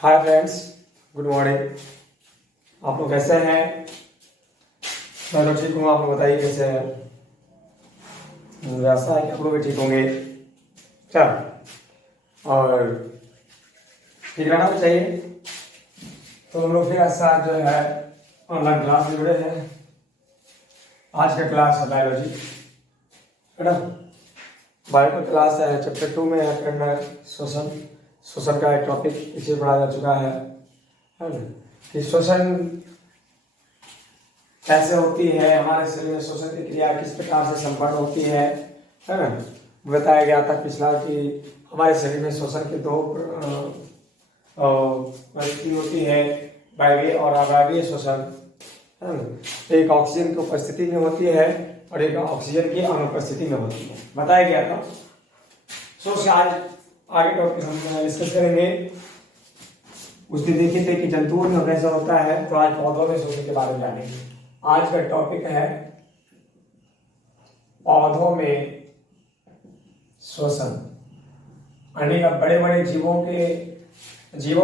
Hi friends, good morning. आप लोग कैसे हैं? मैं तो ठीक हूँ। आप लोग बताइए कैसे हैं? मुझे आशा है कि आप लोग भी ठीक होंगे। क्या और ठीक रहना भी चाहिए। तो हम लोग फिर साथ जो है ऑनलाइन क्लास में जुड़े हैं। आज का क्लास है बायोलॉजी, है ना। बायो का क्लास है, चैप्टर 2 में है करना श्वसन। श्वसन का एक टॉपिक इसे पढ़ाया जा चुका है ना। कि श्वसन कैसे होती है, हमारे शरीर में श्वसन की क्रिया किस प्रकार से संपन्न होती है ना। बताया गया था पिछला कि हमारे शरीर में श्वसन की दो परिस्थिति होती है, वायवीय और अवायवीय श्वसन, है ना। एक ऑक्सीजन की उपस्थिति में होती है और एक ऑक्सीजन की अनुपस्थिति में होती है, बताया गया था। आज आगे टॉपिक हम डिस्कस करेंगे। उस दिन देखे थे कि जंतुओं में कैसा होता है, तो आज पौधों में श्वसन के बारे में जानेंगे। आज का टॉपिक है पौधों में श्वसन। अनेक बड़े बड़े जीवों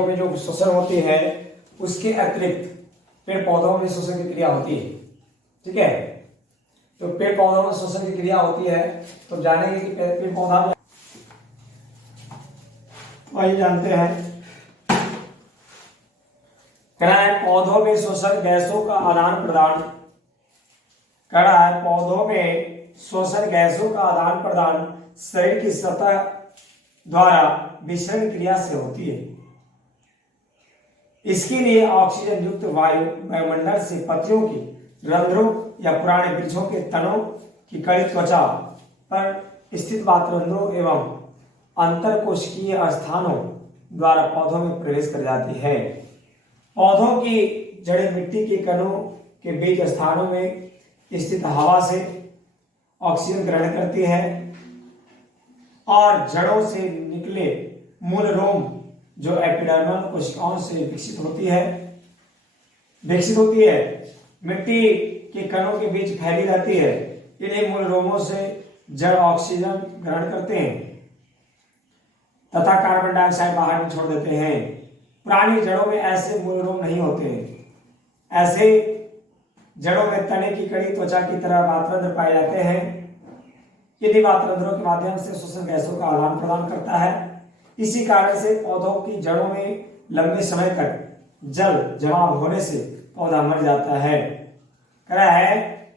में जो श्वसन होती है उसके अतिरिक्त पेड़ पौधों में श्वसन की क्रिया होती है। ठीक है, तो पेड़ पौधों में श्वसन की क्रिया होती है तो जानेंगे कि पेड़ पौधा में वही जानते हैं। कह रहा है पौधों में श्वसन गैसों का आदान प्रदान। कह रहा है पौधों में श्वसन गैसों का आदान प्रदान शरीर की सतह द्वारा विसरण क्रिया से होती है। इसके लिए ऑक्सीजन युक्त वायुमंडल से पत्तियों की रंध्रों या पुराने वृक्षों के तनों की कड़ी त्वचा पर स्थित वातरंध्रों एवं अंतरकोशिकीय स्थानों द्वारा पौधों में प्रवेश कर जाती है। पौधों की जड़ें मिट्टी के कणों के बीच स्थानों में स्थित हवा से ऑक्सीजन ग्रहण करती है और जड़ों से निकले मूल रोम जो एपिडर्मल कोशिकाओं से विकसित होती है मिट्टी के कणों के बीच फैली रहती है। इन्हीं मूल रोमों से जड़ ऑक्सीजन ग्रहण करते हैं तथा कार्बन डाइऑक्साइड बाहर भी छोड़ देते हैं। पुरानी जड़ों में ऐसे मूल रोम नहीं होते। ऐसे जड़ों में तने की कड़ी त्वचा की तरह वातरंध्र पाए जाते हैं। यदि वातरंध्रों के माध्यम से श्वसन गैसों का आदान प्रदान करता है। इसी कारण से पौधों की जड़ों में लंबे समय तक जल जमाव होने से पौधा मर जाता है। कह रहा है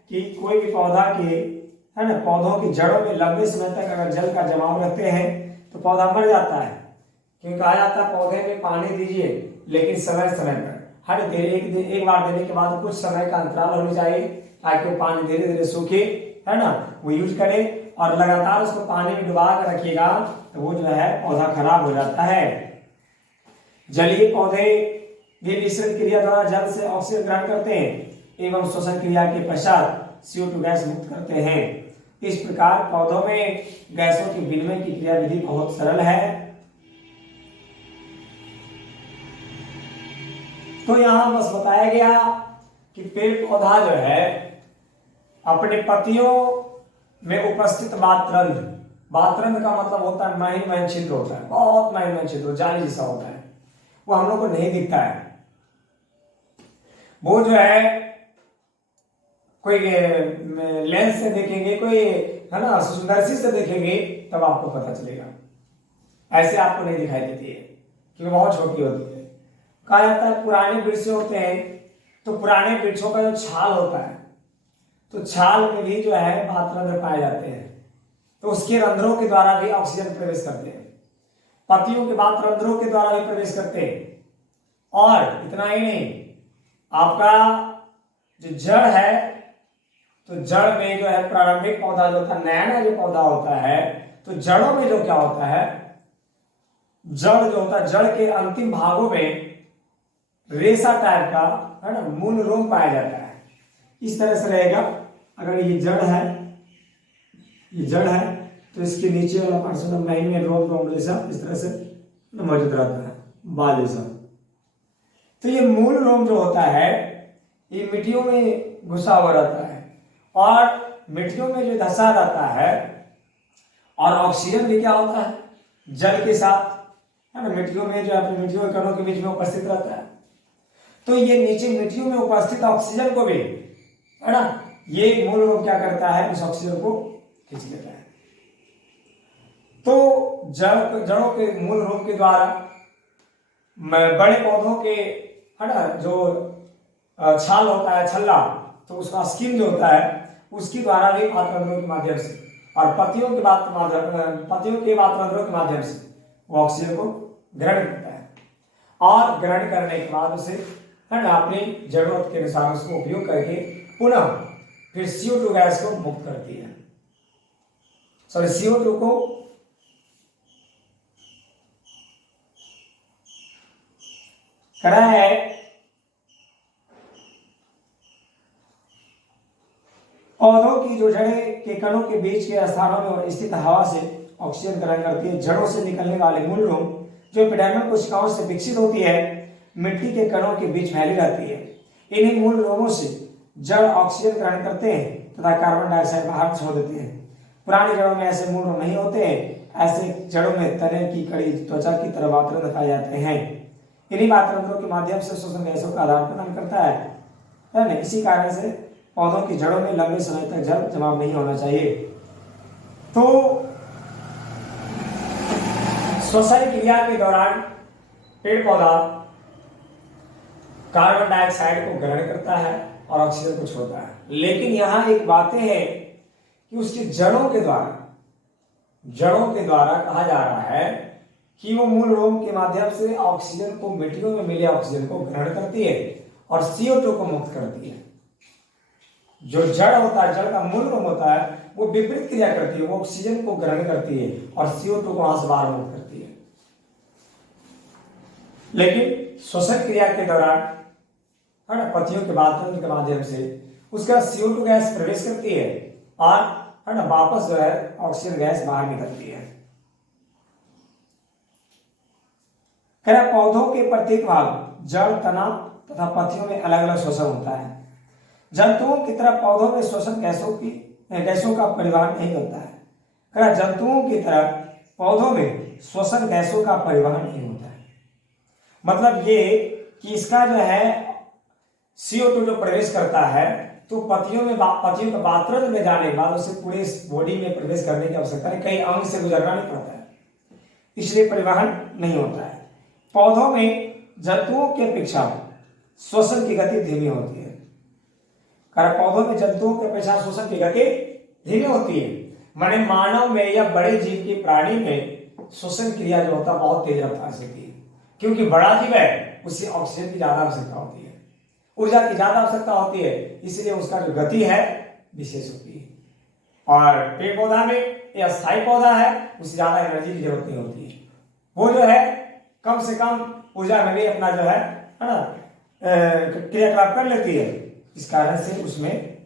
कि कोई भी पौधा के, है ना, पौधों की जड़ों में लंबे समय तक अगर जल का जमाव रहते हैं तो पौधा मर जाता है। क्योंकि कहा जाता है पौधे में पानी दीजिए लेकिन समय समय पर, हर एक बार देने के बाद कुछ समय का अंतराल होना चाहिए ताकि वो पानी धीरे धीरे सूखे, है ना, वो यूज करे। और लगातार उसको पानी में डुबा कर रखिएगा तो वो जो है पौधा खराब हो जाता है। जलीय पौधे भी मिश्रण क्रिया द्वारा जल से ऑक्सीजन ग्रहण करते हैं एवं श्वसन क्रिया के पश्चात CO2 गैस मुक्त करते हैं। इस प्रकार पौधों में गैसों के विनिमय की क्रिया विधि बहुत सरल है। तो यहां बस बताया गया कि पेड़ पौधा जो है अपने पत्तियों में उपस्थित वातरंध्र का मतलब होता है महीन छिद्र होता है, बहुत महीन छिद्र, जाली जैसा होता है। वो हम लोग को नहीं दिखता है। वो जो है कोई लेंस से देखेंगे, कोई, है ना, सूक्ष्मदर्शी से देखेंगे तब आपको पता चलेगा। ऐसे आपको नहीं दिखाई देती है क्योंकि बहुत छोटी होती है। कहा जाता है पुराने वृक्ष होते हैं तो पुराने वृक्षों का जो छाल होता है तो छाल में भी जो है वातरंध्र पाए जाते हैं, तो उसके रंध्रों के द्वारा भी ऑक्सीजन प्रवेश करते हैं। पत्तियों के वातरंध्रों के द्वारा भी प्रवेश करते हैं। और इतना ही नहीं, आपका जो जड़ है तो जड़ में जो है प्रारंभिक पौधा जो था, नया जो पौधा होता है, तो जड़ों में जो क्या होता है, जड़ जो होता है, जड़ के अंतिम भागों में रेशा टाइप का, है ना, मूल रोम पाया जाता है। इस तरह से रहेगा। अगर ये जड़ है तो इसके नीचे वाला पार्श्व में रोम रेशा इस तरह से मौजूद रहता है, बाल जैसा। तो ये मूल रोम जो होता है ये मिट्टियों में घुसा हुआ रहता है और मिट्टियों में जो धंसा रहता है। और ऑक्सीजन भी क्या होता है, जल के साथ है ना, मिट्टियों में जो अपने मिट्टियों के कणों के बीच में उपस्थित रहता है। तो ये नीचे मिट्टियों में उपस्थित ऑक्सीजन को भी, है ना, ये मूल रोम क्या करता है, उस ऑक्सीजन को खींच लेता है। तो जड़ों के मूल रोम के द्वारा बड़े पौधों के, है ना, जो छाल होता है, छल्ला, तो उसका स्किन जो होता है उसके द्वारा भी पात्ररंध्रों के माध्यम से, और पत्तियों के पात्ररंध्रों के माध्यम से वो ऑक्सीजन को ग्रहण करता है, और ग्रहण करने के बाद उसे, है ना, अपनी जरूरत के अनुसार उसको उपयोग करके पुनः फिर CO2 गैस को मुक्त करती है। सॉरी, CO2 को करा है पौधों की जो जड़ें के कणों के बीच के स्थानों में स्थित हवा से ऑक्सीजन ग्रहण करती है। जड़ों से निकलने वाले मूल रोम जो एपिडर्मल कोशिकाओं से विकसित होती है, मिट्टी के कणों के बीच फैली रहती है। इन्हीं मूल रोमों से जड़ ऑक्सीजन ग्रहण करते हैं तथा कार्बन डाइऑक्साइड बाहर छोड़ देते हैं। पुरानी जड़ों में ऐसे मूल रोम नहीं होते हैं। ऐसे जड़ों में तने की कड़ी त्वचा की तरह वातरंध्र पाए जाते हैं। इन्हीं वातरंध्रों के माध्यम से श्वसन गैसों का आदान प्रदान करता है ना। इसी कारण से पौधों की जड़ों में लंबे समय तक जल जमाव नहीं होना चाहिए। तो श्वसन क्रिया के दौरान पेड़ पौधा कार्बन डाइऑक्साइड को ग्रहण करता है और ऑक्सीजन को छोड़ता है। लेकिन यहां एक बातें है कि उसकी जड़ों के द्वारा कहा जा रहा है कि वो मूल रोम के माध्यम से ऑक्सीजन को, मिट्टियों में मिले ऑक्सीजन को ग्रहण करती है और CO2 को मुक्त करती है। जो जड़ होता है, जड़ का मूल रोम होता है, वो विपरीत क्रिया करती है, वो ऑक्सीजन को ग्रहण करती है और CO2 को वहां से बाहर मुक्त करती है। लेकिन श्वसन क्रिया के दौरान, है ना, पत्तियों के वातरंध्र के माध्यम से उसका CO2 गैस प्रवेश करती है और, है ना, वापस जो है ऑक्सीजन गैस बाहर निकलती है। पौधों के प्रत्येक भाग, जड़, तना तथा पत्तियों में अलग अलग श्वसन होता है। जंतुओं की तरह पौधों में श्वसन गैसों का परिवहन नहीं होता है। जंतुओं की तरह पौधों में श्वसन गैसों का परिवहन नहीं होता है। मतलब ये कि इसका जो है CO2 जो प्रवेश करता है, तो पत्तियों के वातरंध्र में जाने के बाद उसे पूरे बॉडी में प्रवेश करने की आवश्यकता है, कई अंग से गुजरना नहीं पड़ता है, इसलिए परिवहन नहीं होता है। पौधों में जंतुओं की अपेक्षा श्वसन की गति धीमी होती है। पौधों में जंतुओं की अपेक्षा श्वसन की गति धीमी होती है। माने मानव में या बड़े जीव की प्राणी में श्वसन क्रिया जो होता है बहुत तेज रफ्तार से होती है, क्योंकि बड़ा जीव है, उसे ऑक्सीजन की ज्यादा आवश्यकता होती है, ऊर्जा की ज्यादा आवश्यकता होती है, इसलिए उसका जो गति है विशेष होती है। और पेड़ पौधा में या स्थायी पौधा है, उसे ज्यादा एनर्जी की जरूरत नहीं होती है, वो जो है कम से कम ऊर्जा में भी अपना जो है ना क्रियाकलाप कर लेती है। इस कारण से उसमें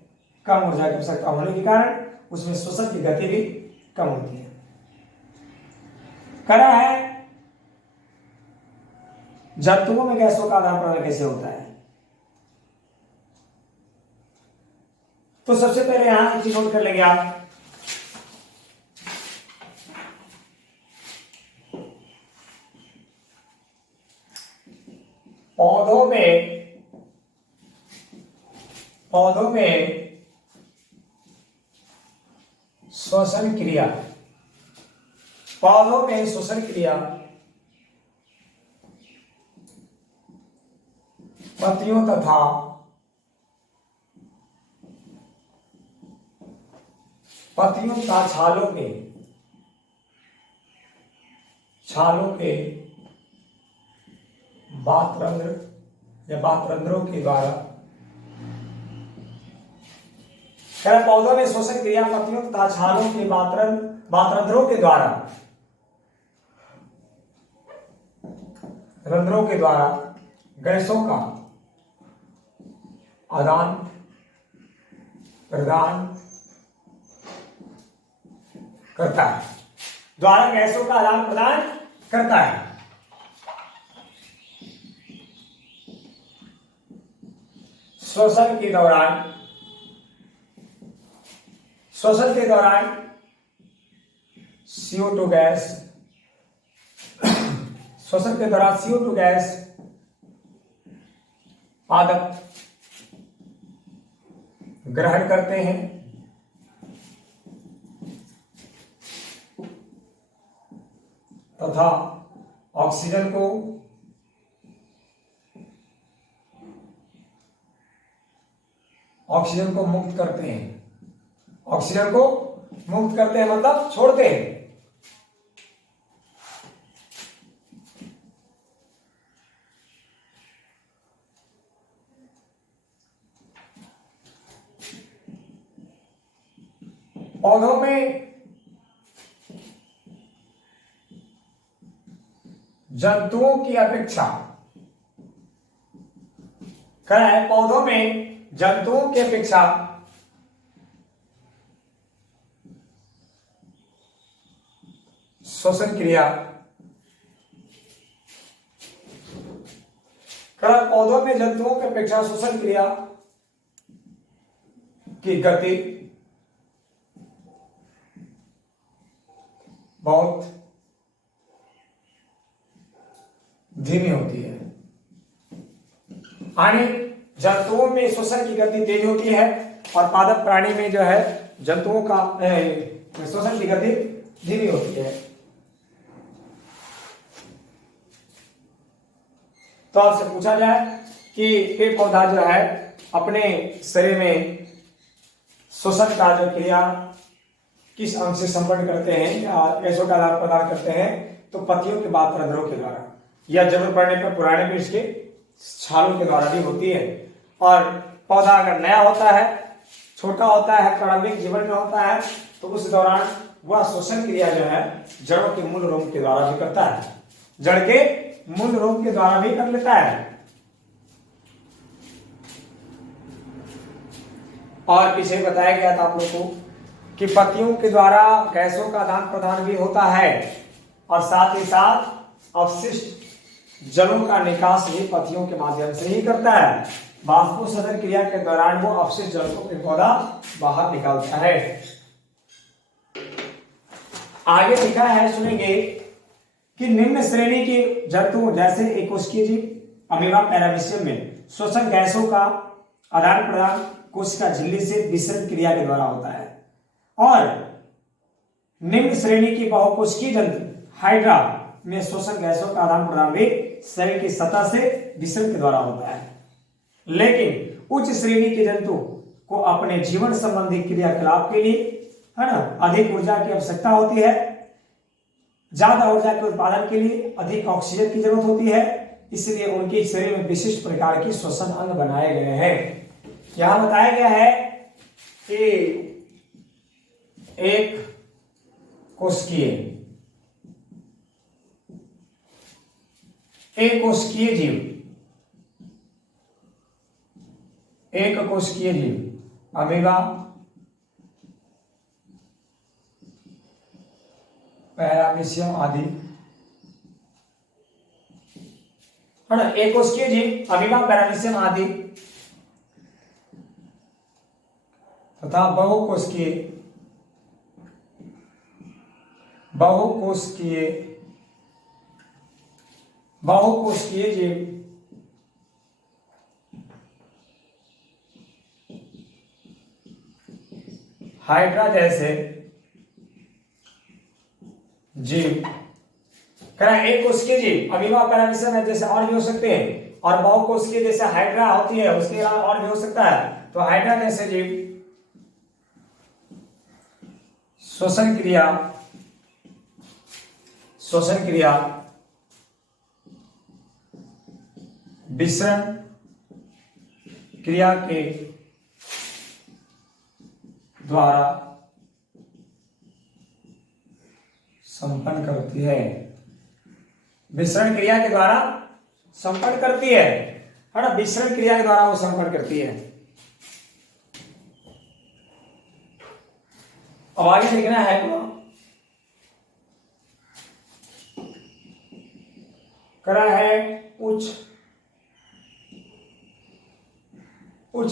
कम ऊर्जा की आवश्यकता होने के कारण उसमें श्वसन की गति भी कम होती है। करा है जंतुओं में गैसों का आदान प्रदान कैसे होता है। तो सबसे पहले यहां एक चीज नोट कर लेंगे आप, पौधों में श्वसन क्रिया, पौधों में श्वसन क्रिया पत्तियों तथा छालों के वातरंध्रों के द्वारा, पौधों में श्वसन क्रिया पत्तियों तथा छालों के वातरंध्रों के द्वारा गैसों का आदान प्रदान करता है, गैसों का आदान प्रदान करता है। श्वसन के दौरान CO2 गैस श्वसन के दौरान CO2 गैस पादप ग्रहण करते हैं तथा ऑक्सीजन को मुक्त करते हैं। ऑक्सीजन को मुक्त करते हैं मतलब छोड़ते हैं। पौधों में जंतुओं की अपेक्षा क्या है, पौधों में जंतुओं की अपेक्षा श्वसन क्रिया पौधों में जंतुओं की अपेक्षा श्वसन क्रिया की गति बहुत धीमी होती है। यानी जंतुओं में श्वसन की गति तेज होती है और पादप प्राणी में जो है जंतुओं का श्वसन की गति धीमी होती है। तो आपसे पूछा जाए कि पेड़ पौधा जो है अपने शरीर में श्वसन का जो क्रिया किस अंग से संपन्न करते हैं या गैसों का आदान प्रदान करते हैं, तो पत्तियों के बाद रंध्रों के द्वारा या जरूरत पड़ने पर पुराने वृक्ष के छालों के द्वारा भी होती है। और पौधा अगर नया होता है, छोटा होता है, प्रारंभिक जीवन में होता है, तो उस दौरान वह श्वसन क्रिया जो है जड़ों के मूल रोम के द्वारा भी करता है, जड़ के मूल रोम के द्वारा भी कर लेता है। और पीछे बताया गया था आप लोग को कि पत्तियों के द्वारा गैसों का आदान प्रदान भी होता है और साथ ही साथ अवशिष्ट जलों का निकास भी पत्तियों के माध्यम से ही करता है। वाष्पोत्सर्जन क्रिया के दौरान वो अवशिष्ट जल को पौधा बाहर निकालता है। आगे लिखा है, सुनेंगे कि निम्न श्रेणी के जंतु जैसे एकोस्कीय जीव अमीबा पैरामीशियम में श्वसन गैसों का आदान प्रदान कोशिका झिल्ली से विसरण क्रिया के द्वारा होता है और निम्न श्रेणी की बहुकोशिकीय जंतु हाइड्रा में श्वसन गैसों का आदान प्रदान भी शरीर की सतह से विसरण के द्वारा होता है। लेकिन उच्च श्रेणी के जंतु को अपने जीवन संबंधी क्रियाकलाप के लिए है ना अधिक ऊर्जा की आवश्यकता होती है, ज्यादा ऊर्जा के उत्पादन के लिए अधिक ऑक्सीजन की जरूरत होती है, इसलिए उनके शरीर में विशिष्ट प्रकार के श्वसन अंग बनाए गए हैं। यहां बताया गया है कि एक कोशिकीय जीव अमीबा पैरामीशियम आदि है ना, एक कोशिकीय जीव अमीबा पैरामीशियम आदि तथा बहुकोशिकीय जीव हाइड्रा जैसे जीव एक कोशिकीय जीव अमीबा पैरामीशियम है जैसे और भी हो सकते हैं, और बहुकोशिकीय जैसे हाइड्रा होती है उसके अलावा और भी हो सकता है। तो हाइड्रा जैसे जीव श्वसन क्रिया विसरण क्रिया के द्वारा संपन्न करती है। विसरण क्रिया के द्वारा संपन्न करती है ना, विसरण क्रिया के द्वारा वो संपन्न करती है। अब आगे लिखना है करा है उच्च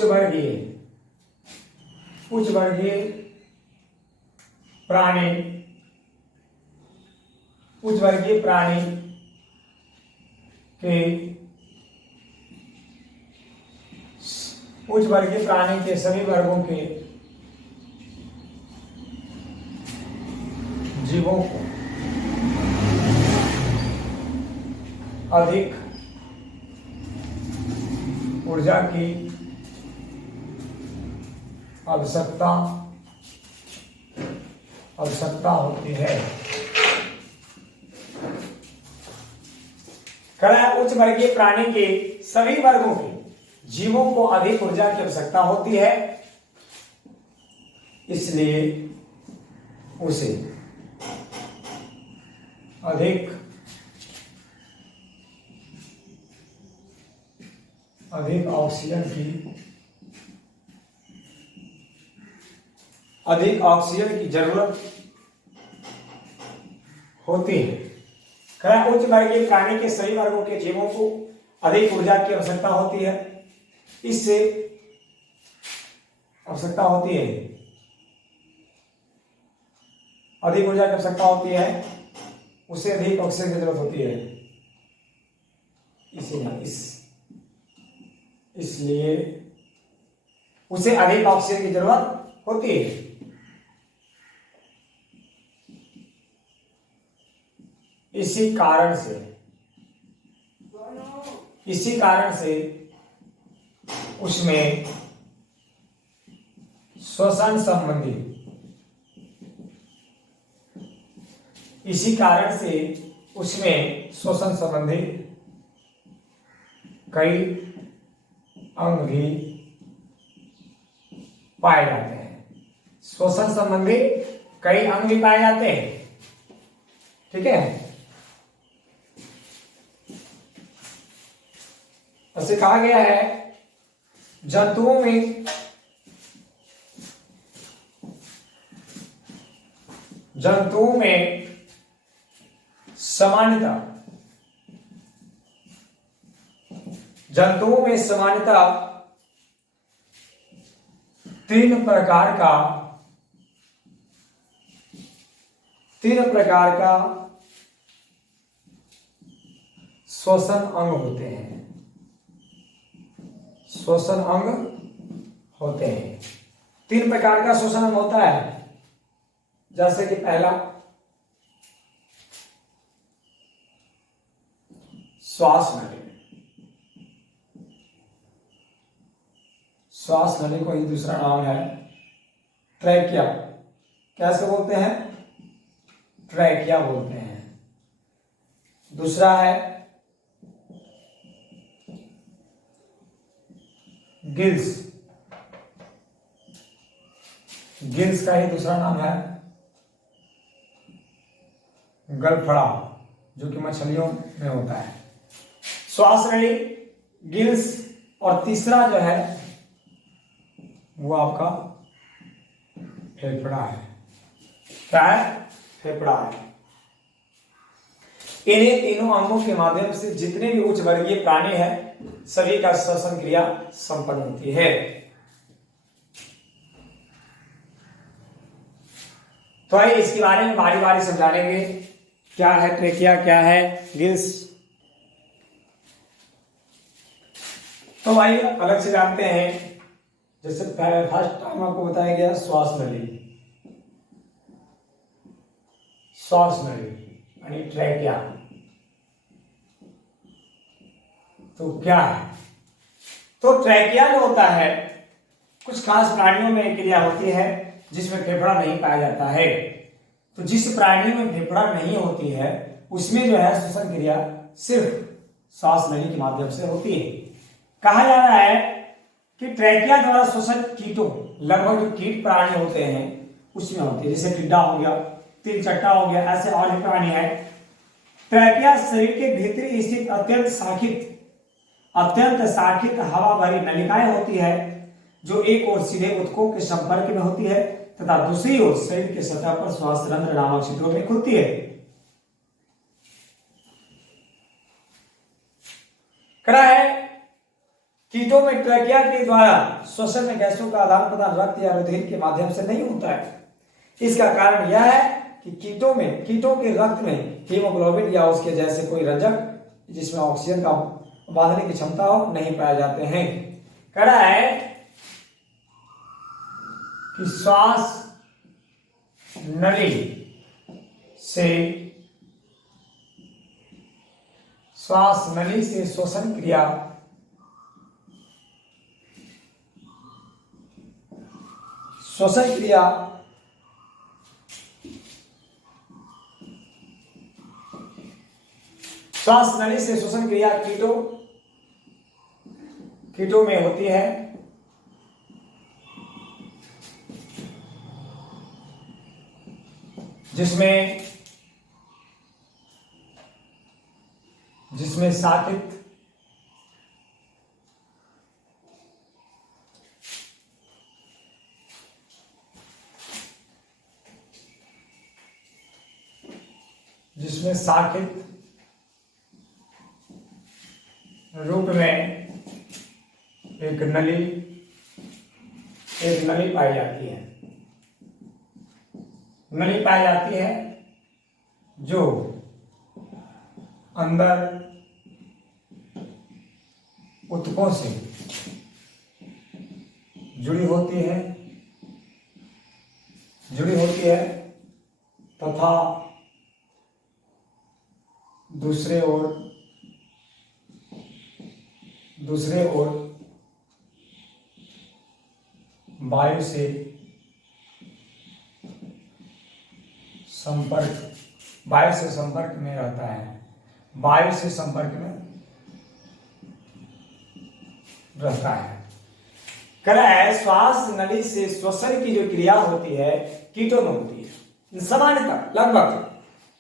वर्गीय प्राणी कि उच्च वर्गीय प्राणी के सभी वर्गों के जीवों को अधिक ऊर्जा की आवश्यकता होती है। उच्च वर्गीय प्राणी के सभी वर्गों के जीवों को अधिक ऊर्जा की आवश्यकता होती है, इसलिए उसे अधिक ऑक्सीजन की जरूरत होती है। उच्च वर्गीय प्राणी के सभी वर्गों के जीवों को अधिक ऊर्जा की आवश्यकता होती है, इससे आवश्यकता होती है अधिक ऊर्जा की आवश्यकता होती है, उसे अधिक ऑक्सीजन की जरूरत होती है। इसलिए उसे अधिक ऑक्सीजन की जरूरत होती है। इसी कारण से उसमें श्वसन संबंधी कई अंग भी पाए जाते हैं। श्वसन संबंधी कई अंग भी पाए जाते हैं। ठीक है, ऐसे कहा गया है जंतुओं में सामान्यतः तीन प्रकार का श्वसन अंग होते हैं। तीन प्रकार का श्वसन अंग होता है, जैसे कि पहला श्वास नली को ही दूसरा नाम है ट्रैकिया। कैसे बोलते हैं? ट्रैकिया बोलते हैं। दूसरा है गिल्स का ही दूसरा नाम है गलफड़ा, जो कि मछलियों में होता है। श्वास नली, गिल्स, और तीसरा जो है वो आपका फेफड़ा है। क्या है? फेफड़ा है। इन्हीं तीनों अंगों के माध्यम से जितने भी उच्च वर्गीय प्राणी हैं सभी का श्वसन क्रिया संपन्न होती है। तो आइए इसके बारे में बारी बारी समझाएंगे, क्या है ट्रेकिया, क्या है गिल्स। तो भाई अलग से जानते हैं, जैसे फर्स्ट टाइम आपको बताया गया श्वास नली यानी ट्रैकिया। तो क्या है? तो ट्रैकिया जो होता है कुछ खास प्राणियों में क्रिया होती है जिसमें फेफड़ा नहीं पाया जाता है। तो जिस प्राणी में फेफड़ा नहीं होती है उसमें जो है श्वसन क्रिया सिर्फ श्वास नली के माध्यम से होती है। कहा जा रहा है कि ट्रैकिया द्वारा श्वसन कीटों, लगभग जो कीट प्राणी होते हैं उसमें होती है, जैसे टिड्डा हो गया, तिलचट्टा हो गया, ऐसे और भी प्राणी है। ट्रैकिया शरीर के भीतरी स्थित अत्यंत साखित हवा भरी नलिकाएं होती है, जो एक ओर सीधे ऊतकों के संपर्क में होती है तथा दूसरी ओर शरीर के सतह पर श्वास रंध्र नामक छिद्रों में खुलती है। करा है कीटों में ट्रैकिया के द्वारा श्वसन में गैसों का आदान प्रदान रक्त या रुधिर के माध्यम से नहीं होता है। इसका कारण यह है कि कीटों के रक्त में हीमोग्लोबिन या उसके जैसे कोई रंजक जिसमें ऑक्सीजन का बांधने की क्षमता हो नहीं पाए जाते हैं। कह रहा है कि श्वास नली से श्वसन क्रिया श्वास नली से श्वसन क्रिया कीटों में होती है, जिसमें साकित रूप में एक नली पाई जाती है। नली पाई जाती है जो अंदर ऊतकों से जुड़ी होती है तथा दूसरे ओर वायु से संपर्क में रहता है। कह रहा है श्वास नली से श्वसन की जो क्रिया होती है कीटों में होती है सामान्यतः लगभग,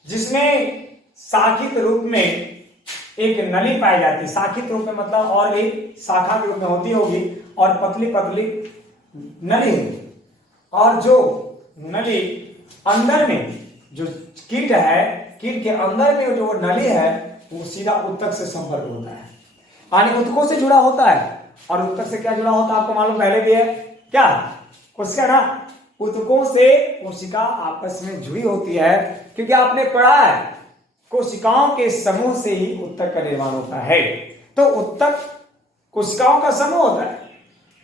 जिसमें शाखित रूप में एक नली पाई जाती है। शाखित रूप में मतलब और भी शाखा के रूप में होती होगी और पतली नली होगी, और जो नली अंदर में जो कीट के अंदर में जो नली है वो सीधा ऊतक से संपर्क होता है, यानी ऊतकों से जुड़ा होता है। और ऊतक से क्या जुड़ा होता है आपको मालूम पहले भी है, क्या कोशिका ना, ऊतकों से कोशिका आपस में जुड़ी होती है, क्योंकि आपने पढ़ा है कोशिकाओं के समूह से ही ऊतक का निर्माण होता है। तो ऊतक कोशिकाओं का समूह होता है,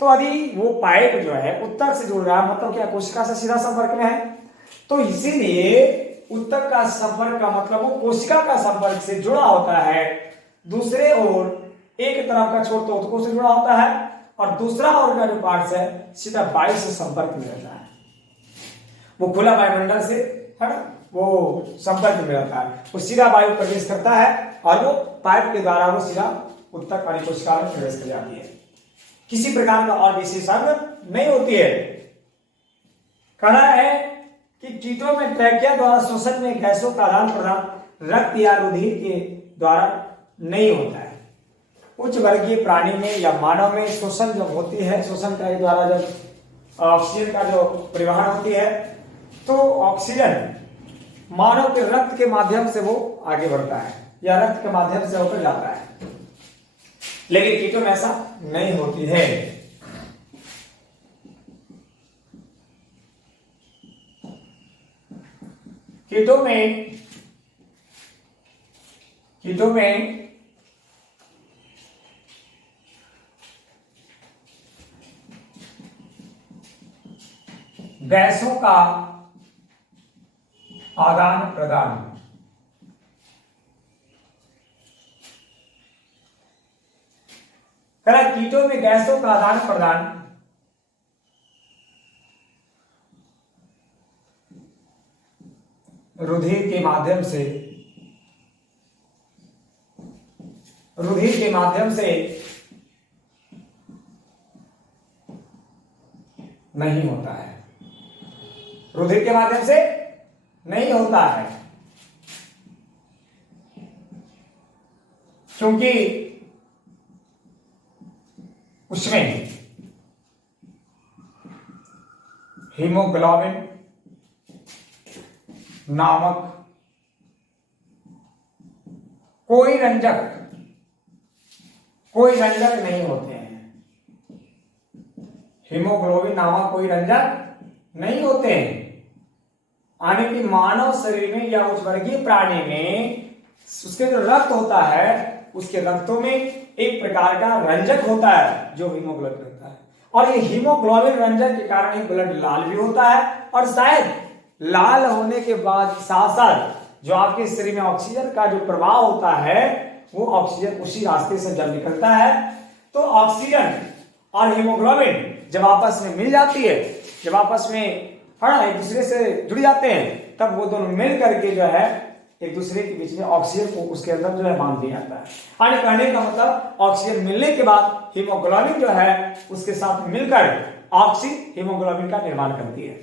तो यदि वो पाइप जो है ऊतक से जुड़ रहा है मतलब क्या कोशिका से सीधा संपर्क में है, तो इसीलिए ऊतक का संपर्क का मतलब वो कोशिका का संपर्क से जुड़ा होता है। दूसरे ओर एक तरफ का छोर तो ऊतकों से जुड़ा होता है और दूसरा ओर का जो पार्ट है सीधा वायु से संपर्क में रहता है। वो खुला वायुमंडल से है ना, वो संपर्क में रहता है, वो सीधा वायु प्रवेश करता है और वो पाइप के द्वारा वो सीधा ऊतक और कोशिका में प्रवेश कर जाती है। किसी प्रकार का और विशेष अंग नहीं होती है। कहना है कि कीटों में ट्रैकिया द्वारा श्वसन में गैसों का आदान प्रदान रक्त या रुधिर के द्वारा नहीं होता है। उच्च वर्गीय प्राणी में या मानव में श्वसन जब होती है, श्वसन के द्वारा जब ऑक्सीजन का जो परिवहन होती है तो ऑक्सीजन मानव के रक्त के माध्यम से वो आगे बढ़ता है या रक्त के माध्यम से होकर जाता है, लेकिन कीटों में ऐसा नहीं होती है। कीटों में गैसों का आदान प्रदान कीटों में गैसों का आदान प्रदान रुधिर के माध्यम से नहीं होता है। रुधिर के माध्यम से नहीं होता है क्योंकि उसमें हीमोग्लोबिन नामक कोई रंजक नहीं होते हैं। हीमोग्लोबिन नामक कोई रंजक नहीं होते हैं। यानी कि मानव शरीर में या उच्च वर्गीय प्राणी में उसके जो रक्त होता है उसके रक्तों में एक प्रकार का रंजक होता है जो हीमोग्लोबिन होता है, और ये हीमोग्लोबिन रंजक के कारण ही ब्लड लाल भी होता है, और शायद लाल होने के बाद साथ साथ जो आपके शरीर में ऑक्सीजन का जो प्रवाह होता है वो ऑक्सीजन उसी रास्ते से जब निकलता है तो ऑक्सीजन और हीमोग्लोबिन जब आपस में मिल जाती है, जब आपस में एक दूसरे से जुड़ जाते हैं, तब वो दोनों मिल करके जो है एक दूसरे के बीच में ऑक्सीजन को उसके अंदर जो है बांध दिया जाता है। और कहने का मतलब ऑक्सीजन मिलने के बाद हीमोग्लोबिन जो है उसके साथ मिलकर ऑक्सी हीमोग्लोबिन का निर्माण करती है।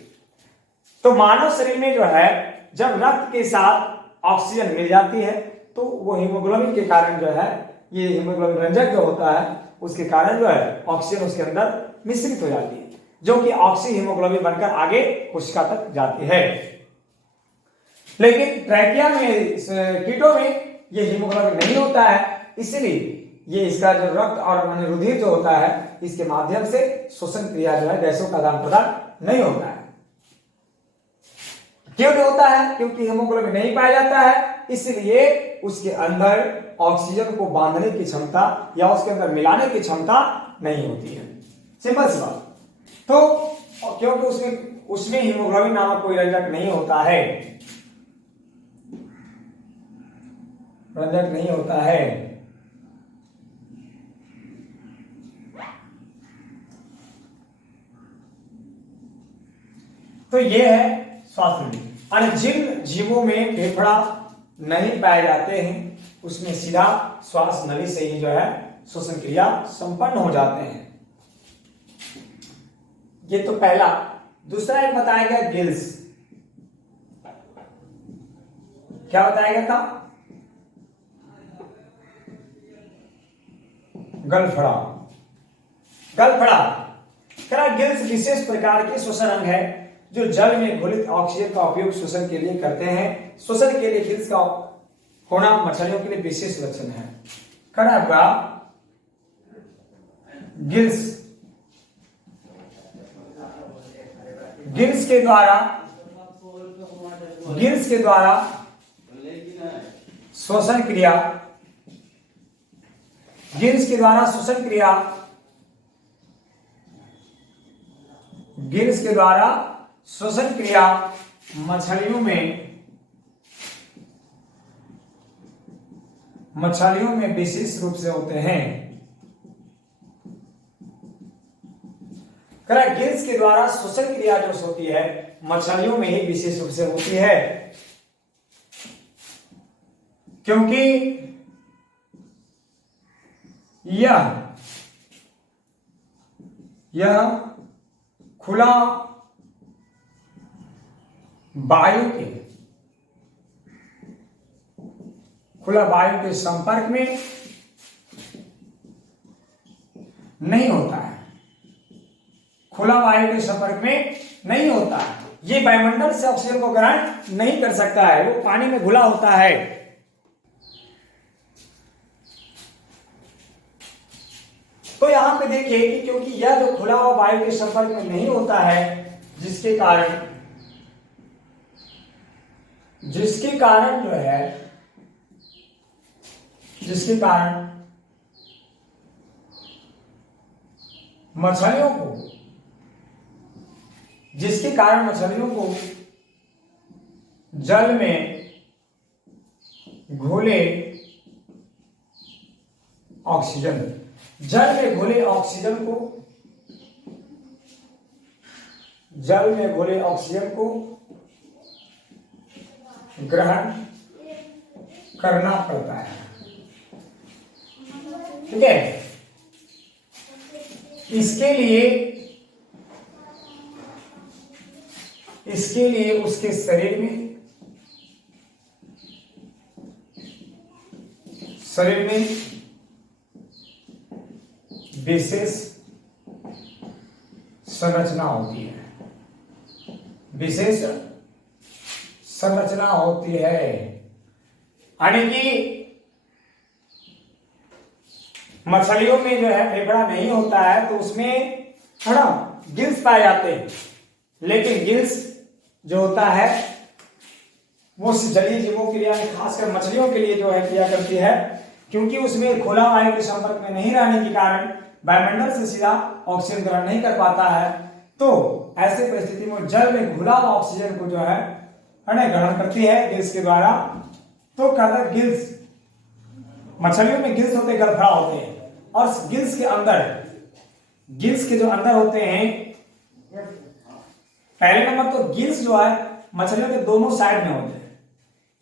तो मानव शरीर में जो है जब रक्त के साथ ऑक्सीजन मिल जाती है तो वो हीमोग्लोबिन के कारण जो है, ये हीमोग्लोबिन रंजक जो होता है उसके कारण जो है ऑक्सीजन उसके अंदर मिश्रित हो जाती है, जो कि ऑक्सी हीमोग्लोबिन बनकर आगे कोशिका तक जाती है। लेकिन ट्रैकिया में, कीटों में ये हीमोग्लोबिन नहीं होता है, इसलिए ये इसका जो रक्त और रुधिर जो होता है इसके माध्यम से श्वसन क्रिया जो है गैसों का आदान प्रदान नहीं होता है। क्यों नहीं होता है? क्योंकि हीमोग्लोबिन नहीं पाया जाता है, इसलिए उसके अंदर ऑक्सीजन को बांधने की क्षमता या उसके अंदर मिलाने की क्षमता नहीं होती है। सिंपल सी बात। तो क्योंकि उसमें हीमोग्लोबिन नामक कोई रंजक नहीं होता है, रंजक नहीं होता है, तो ये है श्वास नली। और जिन जीवों में फेफड़ा नहीं पाए जाते हैं उसमें सीधा श्वास नली से ही जो है श्वसन क्रिया संपन्न हो जाते हैं। ये तो पहला। दूसरा एक बताया गया गिल्स। क्या बताया गया था? गलफड़ा। गलफड़ा गिल्स विशेष प्रकार के श्वसन अंग है जो जल में घुलित ऑक्सीजन का उपयोग श्वसन के लिए करते हैं। श्वसन के लिए गिल्स का होना मछलियों के लिए विशेष लक्षण है। खड़ा हुआ गिल्स, गिल्स के द्वारा श्वसन क्रिया, गिल्स के द्वारा श्वसन क्रिया, गिल्स के द्वारा श्वसन क्रिया मछलियों में विशेष रूप से होते हैं। गिल्स के द्वारा श्वसन क्रिया जो होती है मछलियों में ही विशेष रूप से होती है, क्योंकि यह खुला वायु के संपर्क में नहीं होता है, खुला वायु के संपर्क में नहीं होता है। ये वायुमंडल से ऑक्सीजन को ग्रहण नहीं कर सकता है, वो पानी में घुला होता है। तो यहां पे देखिए कि क्योंकि यह जो खुला हुआ वायु के संपर्क में नहीं होता है, जिसके कारण जो है, जिसके कारण मछलियों को जल में घुले ऑक्सीजन को ग्रहण करना पड़ता है। ठीक है, इसके लिए उसके शरीर में विशेष संरचना होती है, यानी कि मछलियों में जो है फेफड़ा नहीं होता है तो उसमें थोड़ा गिल्स पाए जाते हैं, लेकिन गिल्स जो होता है वो जलीय जीवों के लिए, खासकर मछलियों के लिए जो है क्रिया करती है क्योंकि उसमें खुला वायु के संपर्क में नहीं रहने के कारण वायुमंडल से सीधा ऑक्सीजन ग्रहण नहीं कर पाता है, तो ऐसे परिस्थिति में जल में घुला हुआ ऑक्सीजन को जो है ग्रहण करती है गिल्स के द्वारा। तो कहते हैं गिल्स, मछलियों में गिल्स होते हैं, गलफड़ा होते हैं, और गिल्स के जो अंदर होते हैं, पहले नंबर तो गिल्स जो है मछलियों के दोनों साइड में होते हैं।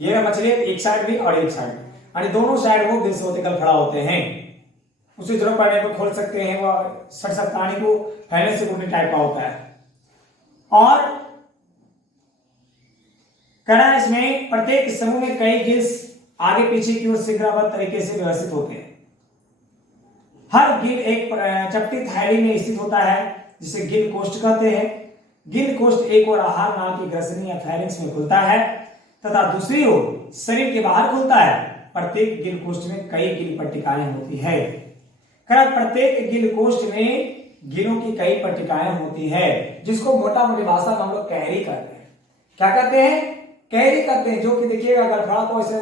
ये मछली एक साइड भी और एक साइड, यानी दोनों साइड वो गिल्स होते, गलफड़ा होते हैं। उसे जरूरत पड़ने पर खोल सकते हैं, वह सट सकता, पानी को फैलने से रोकने टाइप का होता है। और कहना इसमें प्रत्येक समूह में कई गिल्स आगे पीछे की ओर श्रृंखलाबद्ध तरीके से व्यवस्थित होते हैं। हर गिल एक चपटी थैली में स्थित होता है जिसे गिल कोष्ठ कहते हैं। गिल कोष्ठ एक और आहार नाल की ग्रसनी या फैरिंक्स में खुलता है तथा दूसरी ओर शरीर के बाहर खुलता है। प्रत्येक गिल कोष्ठ में कई गिल पट्टिकाएं होती है। प्रत्येक गिल कोष्ठ में गिलों की कई पट्टिकाएं होती है, जिसको मोटा मोटी भाषा में हम लोग कैरी कहते हैं। क्या कहते हैं? कैरी कहते हैं। जो कि देखिएगा गलफड़ा को ऐसे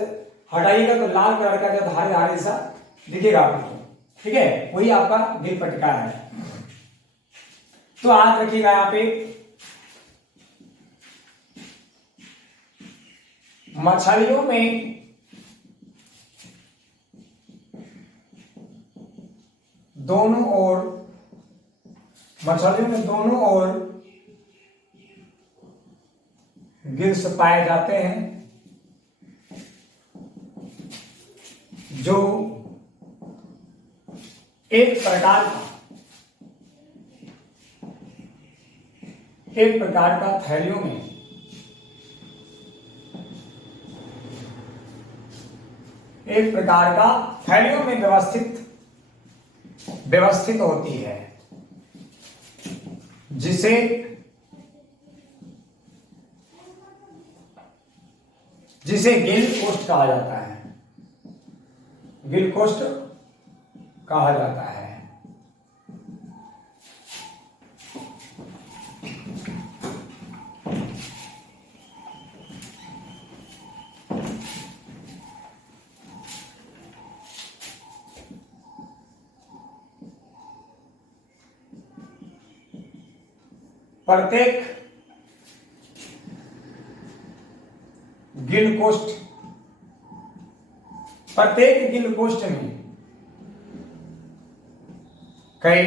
हटाइएगा तो लाल कलर का जो धारी धारी सा दिखेगा आपको, ठीक है, वही आपका गिल पट्टिका है। तो याद रखिएगा यहाँ पे मछलियों में दोनों ओर गिल्स पाए जाते हैं, जो एक प्रकार का थैलियों में व्यवस्थित होती है, जिसे गिल कोष्ठ कहा जाता है। गिल कोष्ठ कहा जाता है। प्रत्येक गिल कोष्ठ में कई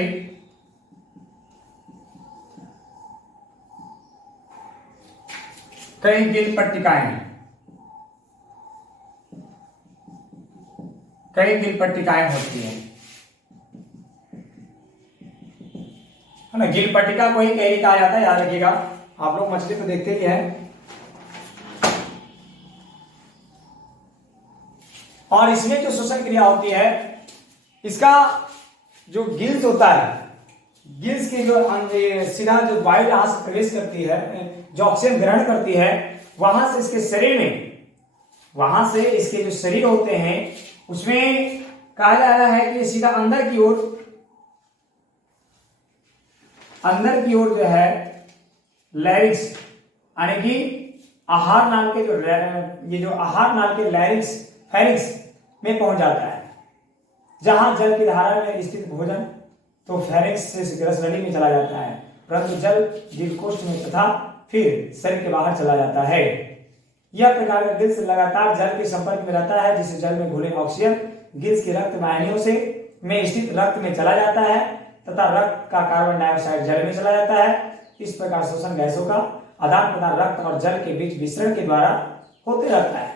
गिल पट्टिकाएं होती हैं, है ना। गिल पट्टिका को ही कैरी कहा जाता है, याद रखिएगा। आप लोग मछली तो देखते ही हैं। और इसमें जो श्वसन क्रिया होती है, इसका जो गिल्स होता है, गिल्स की जो सीधा जो वायु यहां से प्रवेश करती है, जो ऑक्सीजन ग्रहण करती है, वहां से इसके जो शरीर होते हैं उसमें कहा जा रहा है कि सीधा अंदर की ओर जो है लैरिक्स, यानी कि आहार नाल के लैरिक्स फैरिंक्स में पहुंच जाता है। जहां जल की धारा में स्थित भोजन तो फैरिंक्स से रसनली में चला जाता है, परंतु जल गिल कोष्ठ में तथा फिर शरीर के बाहर चला जाता है। यह प्रकार का गिल्स लगातार जल के संपर्क में रहता है, जिससे जल में घुले ऑक्सीजन गिल्स के रक्त वाहिनियों में स्थित रक्त में चला जाता है तथा रक्त का कार्बन डाइऑक्साइड जल में चला जाता है। इस प्रकार श्वसन गैसों का आदान प्रदान रक्त और जल के बीच विसरण के द्वारा होते रहता है।